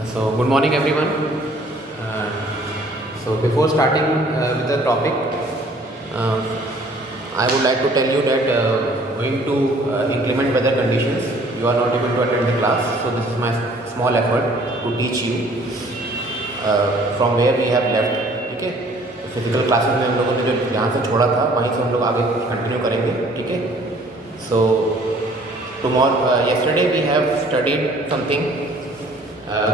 Good morning everyone. Uh, Before starting with the topic, uh, I would like to tell you that going to inclement weather conditions, you are not able to attend the class. So this is my small effort to teach you from where we have left. ठीक है, physical classes में हम लोगों ने जो ध्यान से छोड़ा था वहीं से हम लोग आगे कंटिन्यू करेंगे. ठीक है, सो tomorrow yesterday we have studied something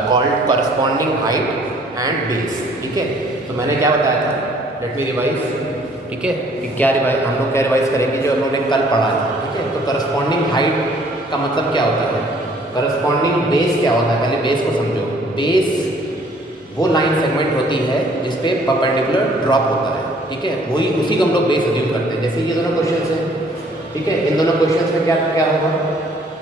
called corresponding height and base. ठीक है, तो मैंने क्या बताया था, लेट मी रिवाइज. ठीक है, कि क्या रिवाइज हम लोग क्या रिवाइज करेंगे जो हम लोग ने कल पढ़ा है. ठीक है, तो करस्पॉन्डिंग हाइट का मतलब क्या होता है, करस्पॉन्डिंग बेस क्या होता है. पहले बेस को समझो. बेस वो लाइन सेगमेंट होती है जिसपे परपेंडिकुलर ड्रॉप होता है. ठीक है, वही उसी को हम लोग बेस अज्यूम करते हैं. जैसे ये दोनों क्वेश्चंस हैं. ठीक है, इन दोनों क्वेश्चंस में क्या क्या होगा,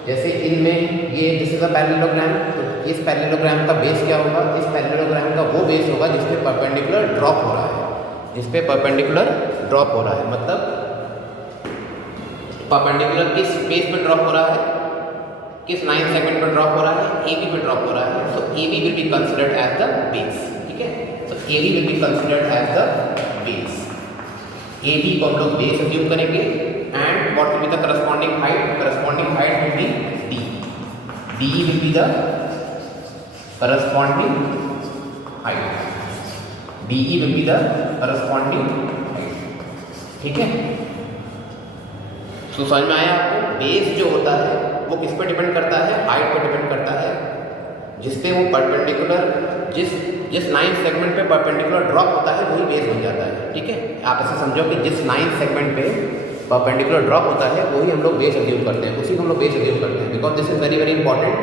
जैसे इनमें ये दिस इज अ पैरेललोग्राम, तो इस पैरेललोग्राम का बेस क्या होगा, इस पैरेललोग्राम का वो बेस होगा जिस पे परपेंडिकुलर ड्रॉप हो रहा है. जिस पे परपेंडिकुलर ड्रॉप हो रहा है मतलब परपेंडिकुलर किस बेस पे ड्रॉप हो रहा है, किस लाइन सेगमेंट पर ड्रॉप हो रहा है, ए बी पे ड्रॉप हो रहा है. So A B will be considered as the base. ठीक है, so A B will be considered as the base. A B को हम लोग बेस अज्यूम करेंगे. And what will be the corresponding height, corresponding height will be D. D will be the corresponding height. D E will be the corresponding height. ठीक है, तो समझ में आया आपको. बेस जो होता है वो किस पर डिपेंड करता है, हाइट पर डिपेंड करता है, जिसपे वो परपेंडिकुलर जिस लाइन सेगमेंट पे परपेंडिकुलर ड्रॉप होता है वही बेस बन जाता है. ठीक है, आप ऐसे समझो कि जिस लाइन सेगमेंट पे परपेंडिकुलर ड्रॉप होता है वही हम लोग बेस अज्यूम करते हैं, उसी को हम लोग बेस अज्यूम करते हैं. Because this is very very important.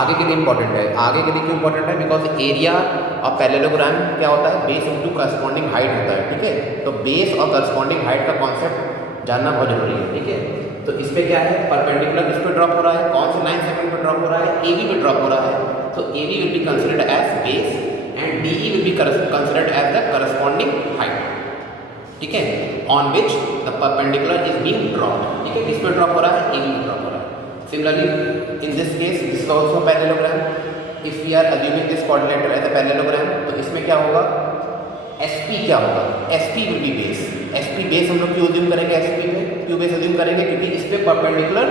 आगे के लिए इंपॉर्टेंट है. आगे के लिए क्यों इंपॉर्टेंट है, बिकॉज एरिया ऑफ पैरेललोग्राम क्या होता है, बेस इंटू करस्पॉन्डिंग हाइट होता है. ठीक है, तो बेस और करस्पॉन्डिंग हाइट का कॉन्सेप्ट जानना बहुत जरूरी है. ठीक है, तो इस पे क्या है, परपेंडिकुलर किस पे ड्रॉप हो रहा है, कौन सी लाइन सेगमेंट पे ड्रॉप हो रहा है, ए बी पे ड्रॉप हो रहा है. तो A B will be considered as base and D E will be considered as the corresponding height. ठीक है, on which the perpendicular is being dropped. ठीक है, किस पे ड्रॉप हो रहा है, ए बी पे ड्रॉप हो रहा है. Similarly in this case this is also parallelogram. If we are assuming this quadrilateral as a parallelogram, तो इसमें क्या होगा, SP क्या होगा, SP will be base. SP base हम लोग क्यों अज्यूम करेंगे, SP पे क्यों बेस अज्यूम करेंगे, क्योंकि इस पे परपेंडिकुलर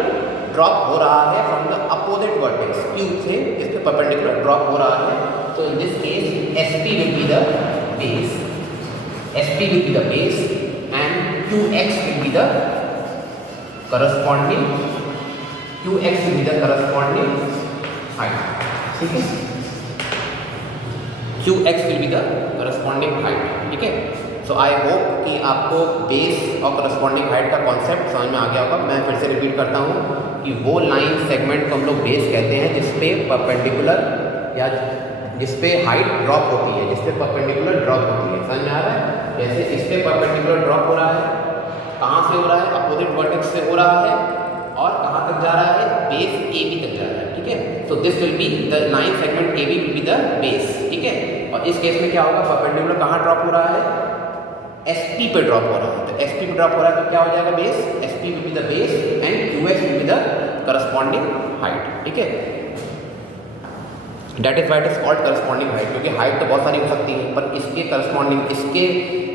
ड्रॉप हो रहा है from the opposite vertex. Q से इस पे परपेंडिकुलर ड्रॉप हो रहा है. तो इन this case SP will be the base. SP will be the base and QX will be the corresponding height. ठीक है, QX will be the corresponding height. ठीक है, सो आई होप कि आपको बेस और करस्पॉन्डिंग हाइट का कॉन्सेप्ट समझ में आ गया होगा. मैं फिर से रिपीट करता हूँ कि वो लाइन सेगमेंट को हम लोग बेस कहते हैं जिसपे परपेंडिकुलर या जिसपे हाइट ड्रॉप होती है, जिसपे परपेंडिकुलर ड्रॉप होती है. समझ में आ रहा है, जैसे इस पे परपेंडिकुलर ड्रॉप हो रहा है, कहाँ से हो रहा है, अपोजिट वर्टेक्स से हो रहा है, और कहाँ तक जा रहा है, बेस ए बी तक जा रहा है. ठीक है, so this will be the line segment A B will be the base. ठीक है, और इस केस में क्या होगा, परपेंडिकुलर कहाँ ड्रॉप हो रहा है, SP पे ड्रॉप हो रहा है. तो SP पे ड्रॉप हो रहा है तो क्या हो जाएगा, base. SP will be the base and QX will be the corresponding height. ठीक है, that is what is called corresponding height, क्योंकि हाइट तो बहुत सारी हो सकती है, पर इसके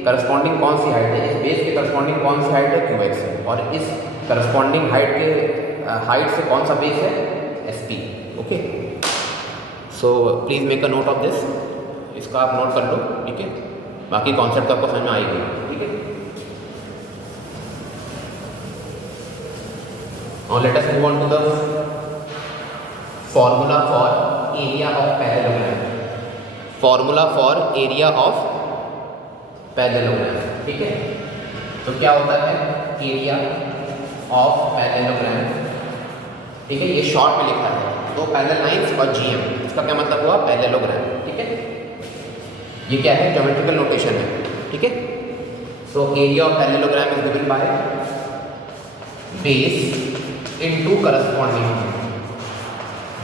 करस्पॉन्डिंग कौन सी हाइट है, इस बेस के करस्पॉन्डिंग कौन सी हाइट है, QX है. और इस करस्पॉन्डिंग हाइट के हाइट से कौन सा बेस है, SP. Okay, so please make a note of this. इसका आप नोट कर लो. ठीक है, बाकी कॉन्सेप्ट आपको समझ में आएगी. ठीक है, और let us move on to the formula for area of parallelogram. Formula for area of parallelogram. ठीक है, तो क्या होता है एरिया ऑफ पैरेललोग्राम. ठीक है, ये शॉर्ट में लिखा है, दो पैरेलल लाइंस और GM. इसका क्या मतलब हुआ, पैरेललोग्राम. ठीक है, ये क्या है, ज्योमेट्रिकल नोटेशन है. ठीक है, so area of parallelogram is given by base into corresponding,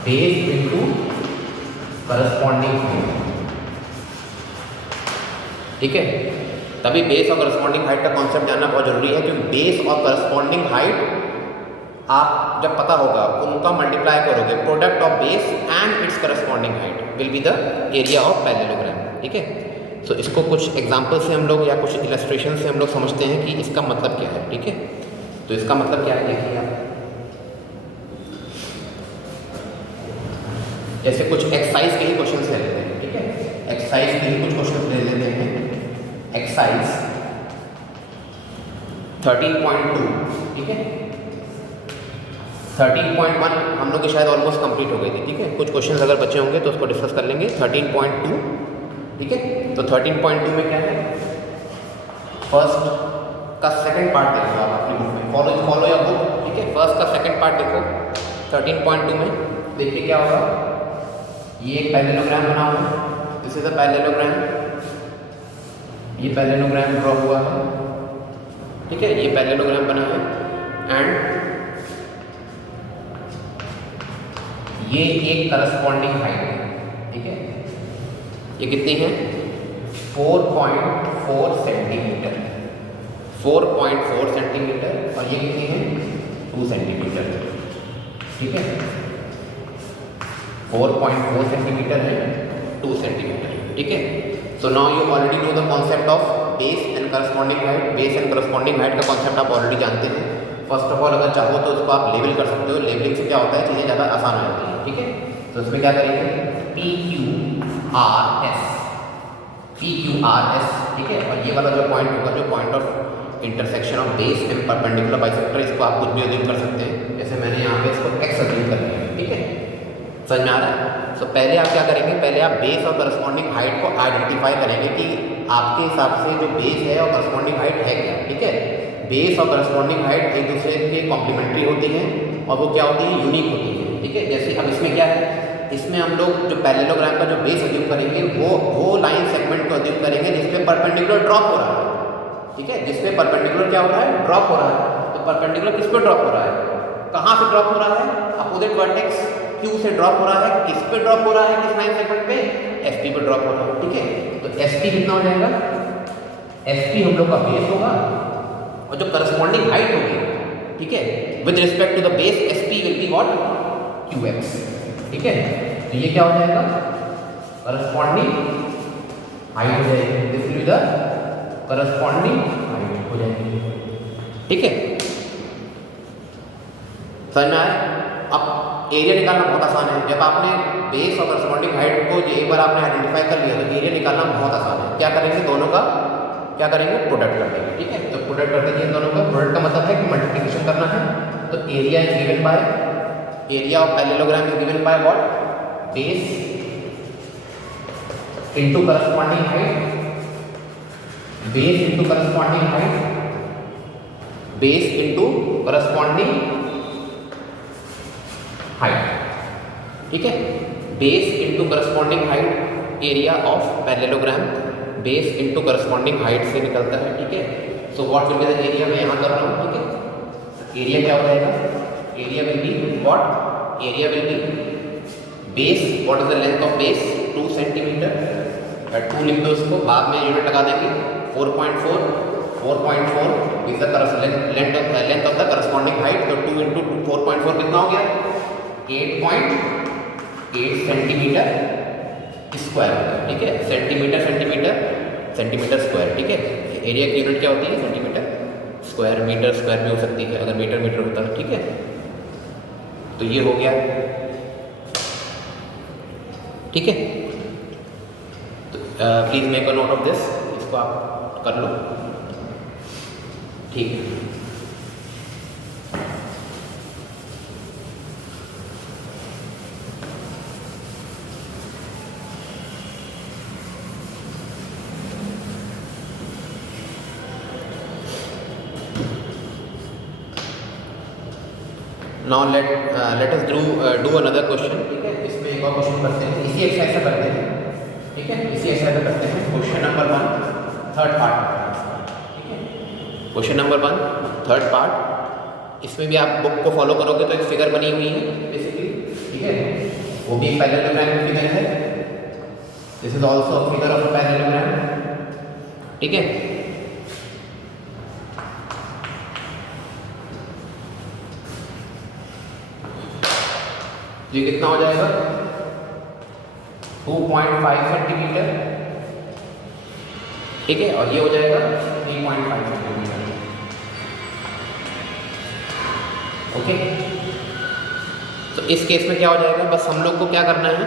base into corresponding. ठीक है, तभी बेस और करस्पॉन्डिंग हाइट का कॉन्सेप्ट जानना बहुत जरूरी है, क्योंकि बेस और करस्पॉन्डिंग हाइट आप जब पता होगा उनका मल्टीप्लाई करोगे, product of base and its corresponding height. Will be the area of parallelogram. ठीक है, सो इसको कुछ एग्जाम्पल से हम लोग या कुछ इलस्ट्रेशन से हम लोग समझते हैं कि इसका मतलब क्या है। ठीक है, तो इसका मतलब क्या है देखिए आप, जैसे कुछ एक्सरसाइज के ही क्वेश्चन ले लेते हैं। ठीक है, एक्सरसाइज के ही कुछ क्वेश्चन ले लेते हैं। एक्सरसाइज 13.2, ठीक है, 13.1 हम लोग की शायद ऑलमोस्ट कंप्लीट हो गई थी। ठीक है, कुछ क्वेश्चंस अगर बचे होंगे तो उसको डिस्कस कर लेंगे। 13.2, ठीक है, तो 13.2 में क्या है, फर्स्ट का सेकंड पार्ट देखो आप अपनी बुक में, फॉलो या बुक। ठीक है, फर्स्ट का सेकंड पार्ट देखो 13.2 में, देखिए क्या होगा। ये एक पैरेललोग्राम बना हुआ है, दिस इज अ पैरेललोग्राम, ये पैरेललोग्राम ड्रॉ हुआ है। ठीक है, ये पैरेललोग्राम बना है एंड ये एक करस्पॉन्डिंग हाइट है। ठीक है, ये कितनी है, 4.4 सेंटीमीटर, 4.4 सेंटीमीटर, और ये कितनी है, 2 सेंटीमीटर। ठीक है, 4.4 सेंटीमीटर है, 2 सेंटीमीटर। ठीक है, so now you already know the concept of base and corresponding height. Base and corresponding height का कॉन्सेप्ट आप ऑलरेडी जानते हैं। फर्स्ट ऑफ ऑल अगर चाहो तो उसको आप लेबल कर सकते हो, लेबलिंग से क्या होता है, चीज़ें ज़्यादा आसान हो जाती हैं। ठीक है, तो इसमें क्या करेंगे, PQRS, PQRS। ठीक है, और ये वाला जो पॉइंट होगा, जो point of intersection of base and perpendicular bisector, इसको आप कुछ भी अज्यूम कर सकते हैं। जैसे मैंने यहाँ पे इसको X अज्यूम कर लिया। ठीक है, समझ में आ रहा है। तो पहले आप क्या करेंगे, पहले आप बेस और करस्पॉन्डिंग हाइट को आइडेंटिफाई करेंगे कि आपके हिसाब से जो बेस है और करस्पॉन्डिंग हाइट है क्या। ठीक है, बेस और करस्पॉन्डिंग हाइट एक दूसरे के कॉम्प्लीमेंट्री होती हैं और वो क्या होती है, यूनिक होती है। ठीक है, जैसे अब इसमें क्या है, इसमें हम लोग जो पैरेललोग्राम का जो बेस अज्यूम करेंगे वो लाइन सेगमेंट को अज्यूम करेंगे जिसपे परपेंडिकुलर ड्रॉप हो रहा है। ठीक है, जिसपे परपेंडिकुलर क्या हो रहा है, ड्रॉप हो रहा है। तो परपेंडिकुलर किस पे ड्रॉप हो रहा है, कहाँ से ड्रॉप हो रहा है, अपोजिट वर्टेक्स Q से ड्रॉप हो रहा है। किस पे ड्रॉप हो रहा है, किस लाइन सेगमेंट पे, SP पे ड्रॉप हो रहा है। ठीक है, तो SP कितना हो जाएगा, SP हम लोग का बेस होगा और जो करस्पॉन्डिंग हाइट होगी, ठीक है, with respect to the base SP will be what, QX। ठीक है, तो ये क्या हो जाएगा, करस्पॉन्डिंग हाइट हो जाएगी, this will be the corresponding height हो जाएगी। ठीक है, समझ में आया। अब एरिया निकालना बहुत आसान है। जब आपने बेस और करस्पॉन्डिंग हाइट को एक बार आपने आइडेंटिफाई कर लिया तो एरिया निकालना बहुत आसान है। क्या करेंगे, दोनों का क्या करेंगे, प्रोडक्ट कर देंगे। ठीक है, तो प्रोडक्ट कर देंगे दोनों का। प्रोडक्ट का मतलब है कि मल्टीप्लिकेशन करना है। तो area is given bye, area of parallelogram is given by what, base into corresponding height, base into corresponding height, base into corresponding height. ठीक है, base into corresponding height, area of parallelogram, base into corresponding height से निकलता है। ठीक है, so what will be the area, मैं यहाँ कर रहा हूँ। ठीक है, एरिया क्या हो जाएगा, area will be what, area will be base, what is the length of base, 2 centimetre, 2 लिख दो उसको, बाद में यूनिट लगा देंगे। 4.4 is the length of the corresponding height. तो 2 इंटू 4.4 कितना हो गया, 8.8 सेंटीमीटर स्क्वायर। ठीक है, सेंटीमीटर स्क्वायर। ठीक है, एरिया की यूनिट क्या होती है, सेंटीमीटर स्क्वायर, मीटर स्क्वायर भी हो सकती है अगर मीटर होता है। ठीक है, तो ये हो गया। ठीक है, तो please make a note of this, इसको आप कर लो। ठीक है, now let us do another question. ठीक है, इसमें एक और क्वेश्चन करते हैं, इसी एक्सरसाइज से करते हैं। ठीक है, इसी एक्सरसाइज से करते हैं। Question number 1 third part. ठीक है, क्वेश्चन नंबर 1 थर्ड पार्ट। इसमें भी आप बुक को फॉलो करोगे तो एक फिगर बनी हुई है बेसिकली। ठीक है, वो भी एक पैरेललोग्राम की फिगर है। This is also a figure of a parallelogram. ठीक है, ये कितना हो जाएगा, 2.5 सेंटीमीटर, ठीक है, और ये हो जाएगा 3.5 सेंटीमीटर। ओके, तो इस केस में क्या हो जाएगा, बस हम लोग को क्या करना है,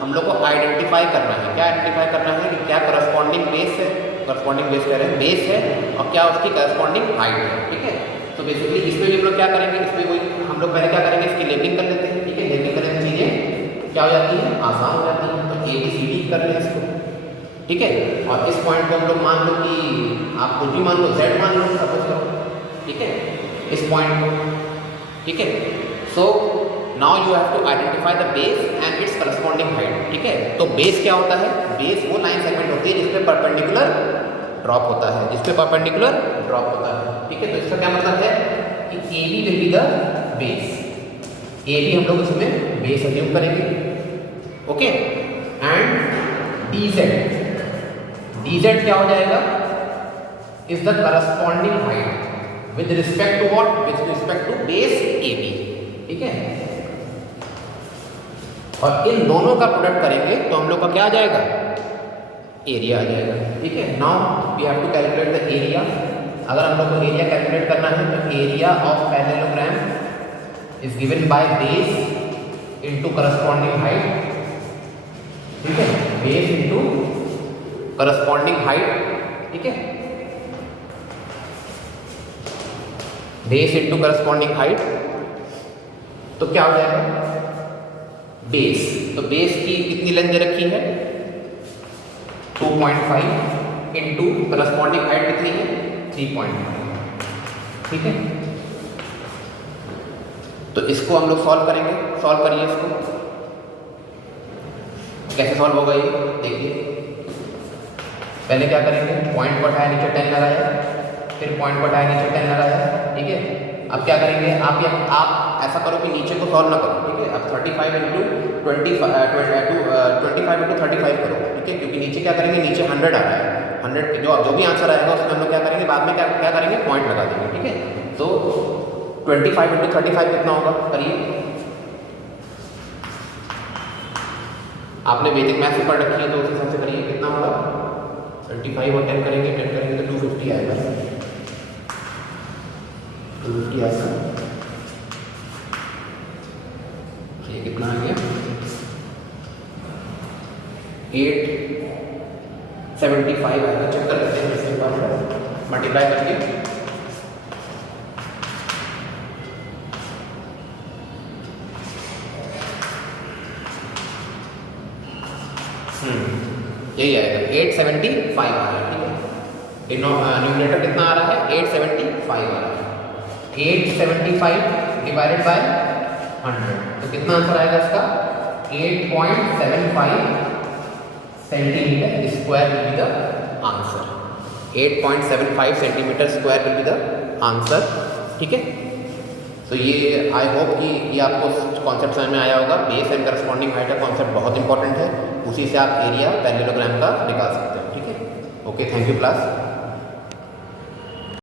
हम लोग को आइडेंटिफाई करना है। क्या आइडेंटिफाई करना है कि क्या करस्पॉन्डिंग बेस है, करस्पॉन्डिंग बेस कह रहे हैं, बेस है, और क्या उसकी करस्पॉन्डिंग हाइट है, ठीक है। तो बेसिकली इसमें भी हम लोग क्या करेंगे, इसमें वही हम लोग पहले क्या करेंगे, इसकी लेबलिंग कर लेते हैं, ठीक है। लेबलिंग करने से चीज़ें क्या हो जाती है, आसान हो जाती है। तो ABCD कर रहे हैं इसको, ठीक है। और इस पॉइंट को हम लोग मान लो कि आप कुछ भी मान लो, Z मान लो सपोज करो, ठीक है, इस पॉइंट को, ठीक है। So now you have to identify the base and its corresponding height, ठीक है। तो बेस क्या होता है, बेस वो लाइन सेगमेंट होती है जिसपे परपेंडिकुलर ड्रॉप होता है, ठीक है। तो इसका क्या मतलब है कि AB will be the base, AB हम लोग इसमें बेस अज्यूम करेंगे, ओके। एंड DZ क्या हो जाएगा, is the corresponding height with respect to what, with respect to base AB, ठीक है। और इन दोनों का प्रोडक्ट करेंगे तो हम लोग का क्या आ जाएगा, एरिया आ जाएगा, ठीक है। Now we have to calculate the area. अगर हम लोग को एरिया कैलकुलेट करना है तो area of parallelogram is given by base into corresponding height, ठीक है, बेस इनटू करस्पॉन्डिंग हाइट, ठीक है, बेस इनटू करस्पॉन्डिंग हाइट। तो क्या हो जाएगा, बेस, तो बेस की कितनी लेंथ दे रखी है, 2.5 इंटू करस्पॉन्डिंग हाइट कितनी है, 3.5, ठीक है। तो इसको हम लोग सॉल्व करेंगे, सॉल्व करिए इसको, कैसे सॉल्व होगा ये देखिए। पहले क्या करेंगे, पॉइंट को हटाया, नीचे 10 लगाया, फिर पॉइंट को हटाया, नीचे 10 लगाया, ठीक है। अब क्या करेंगे, आप ऐसा करो कि नीचे को सॉल्व ना करो, ठीक है। अब 35 इंटू 25 इंटू 35 करो, ठीक है, क्योंकि नीचे क्या करेंगे, नीचे 100 आ रहा है, 100 जो भी आंसर आएगा उसमें हम लोग क्या करेंगे, बाद में क्या करेंगे, पॉइंट लगा देंगे, ठीक है। तो 25 इंटू 35 कितना होगा, करिए। आपने वैदिक मैथ्स पढ़ रखी है तो उस हिसाब से करिए, कितना होगा, 35 और 10 करेंगे, 10 करेंगे तो 250 आएगा, 250 आएगा। ये कितना आ गया, 875 आएगा। चेक कर लेते हैं इसके बाद मल्टीप्लाई करके। यही आएगा 875 आ रहा है, ठीक है। न्यूमरेटर कितना आ रहा है, 875 आ रहा है। 875 डिवाइडेड बाय 100, तो कितना आंसर आएगा इसका, 8.75 centimetre square will be the answer, 8.75 centimetre square will be the answer, ठीक है। तो ये आई होप कि ये आपको कॉन्सेप्ट समझ में आया होगा। बेस एंड करस्पॉन्डिंग हाइट का कॉन्सेप्ट बहुत इंपॉर्टेंट है, उसी से आप एरिया पैरेललोग्राम का निकाल सकते हैं, ठीक है। Okay, thank you class.